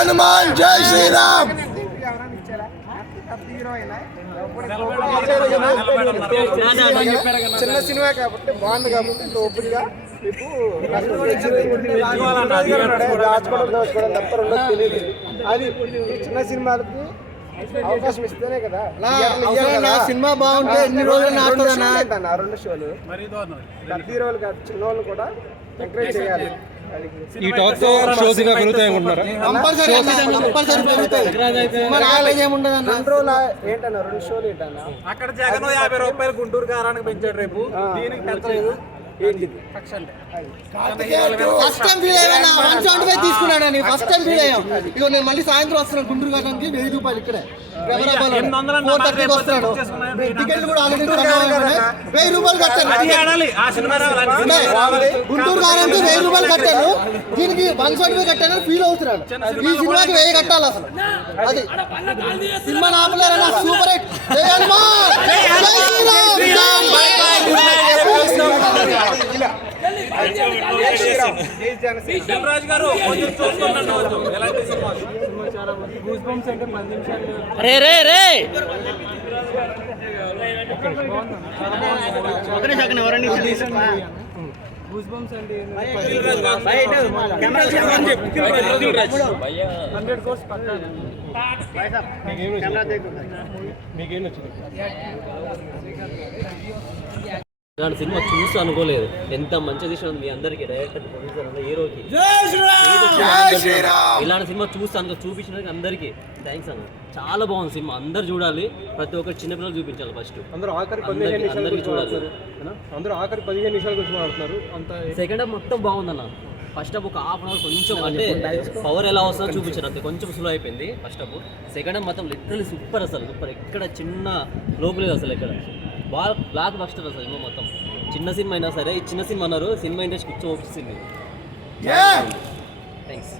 హనుమాన్ జై శ్రీరామ్. చిన్న సినిమా కాబట్టి బాగుంది కాబట్టి ఓపెన్గా మీకు దాచుకోవడం తప్ప రెండో తెలియదు. అది చిన్న సినిమాలకి అవకాశం ఇస్తేనే కదా. సినిమా బాగుంటే ఎన్ని రోజులు నాటుతానా రెండు షోలు పెద్ద హీరోలు కాదు చిన్న వాళ్ళు కూడా ఎంకరేజ్ చేయాలి. ఈ టాక్ తో షోస్ ఇంకా పెరుగుతాయి అనుకుంటున్నారా? రెండు రోజులు ఏంటన్నా రెండు షోలు ఏంటన్నా అక్కడ జగన్ 50 రూపాయలు గుంటూరు కారానికి పెంచాడు, రేపు దీనికి పెంచలేదు. ఫస్ట్ టైం ఫీల్ అయ్యా, 175 తీసుకున్నాడని ఫస్ట్ టైం ఫీల్ అయ్యాం. ఇగో నేను మళ్ళీ సాయంత్రం వస్తున్నాను గుంటూరు కాడానికి 1000 రూపాయలు ఇక్కడే 430 వస్తున్నాడు. టికెట్లు కూడా ఆల్రెడీ 1000 రూపాయలు కట్టాను. గుంటూరు కారానికి 1000 రూపాయలు కట్టాను, దీనికి 175 కట్టాను ఫీల్ అవుతున్నాడు. ఈ సినిమాకి 1000 కట్టాలి అసలు. అది సినిమా నాపలేరన్నా సూపర్ హిట్. సినిమా చూసి అనుకోలేదు, ఎంత మంచిగా తీసినది మీ అందరికి డైరెక్టర్ ప్రొడ్యూసర్ హీరోకి. ఇలాంటి సినిమా చూసి చూపించినందుకు అందరికి థ్యాంక్స్ అన్న. చాలా బాగుంది సినిమా, అందరు చూడాలి. ప్రతి ఒక్కరు చిన్నపిల్లలు చూపించాలి. ఫస్ట్ అందరూ ఆఖరి 15 నిమిషాలు చూడాలి. సెకండ్ హాఫ్ మొత్తం బాగుందన్న. ఫస్ట్ హాఫ్ ఒక హాఫ్ అన్ అవర్ కొంచెం అంటే పవర్ ఎలా వస్తుందో చూపించారు, అంతే కొంచెం స్లో అయిపోయింది ఫస్ట్ హాఫ్. సెకండ్ హాఫ్ మొత్తం లిటరల్లీ సూపర్, అసలు సూపర్. ఎక్కడ చిన్న లోపు లేదు అసలు, ఎక్కడ బ్లాక్ బస్టర్ అసలు సినిమా మొత్తం. చిన్న సినిమా అయినా సరే, ఈ చిన్న సినిమా అన్నారు, సినిమా ఇండస్ట్రీ కూర్చో వచ్చింది. థ్యాంక్స్.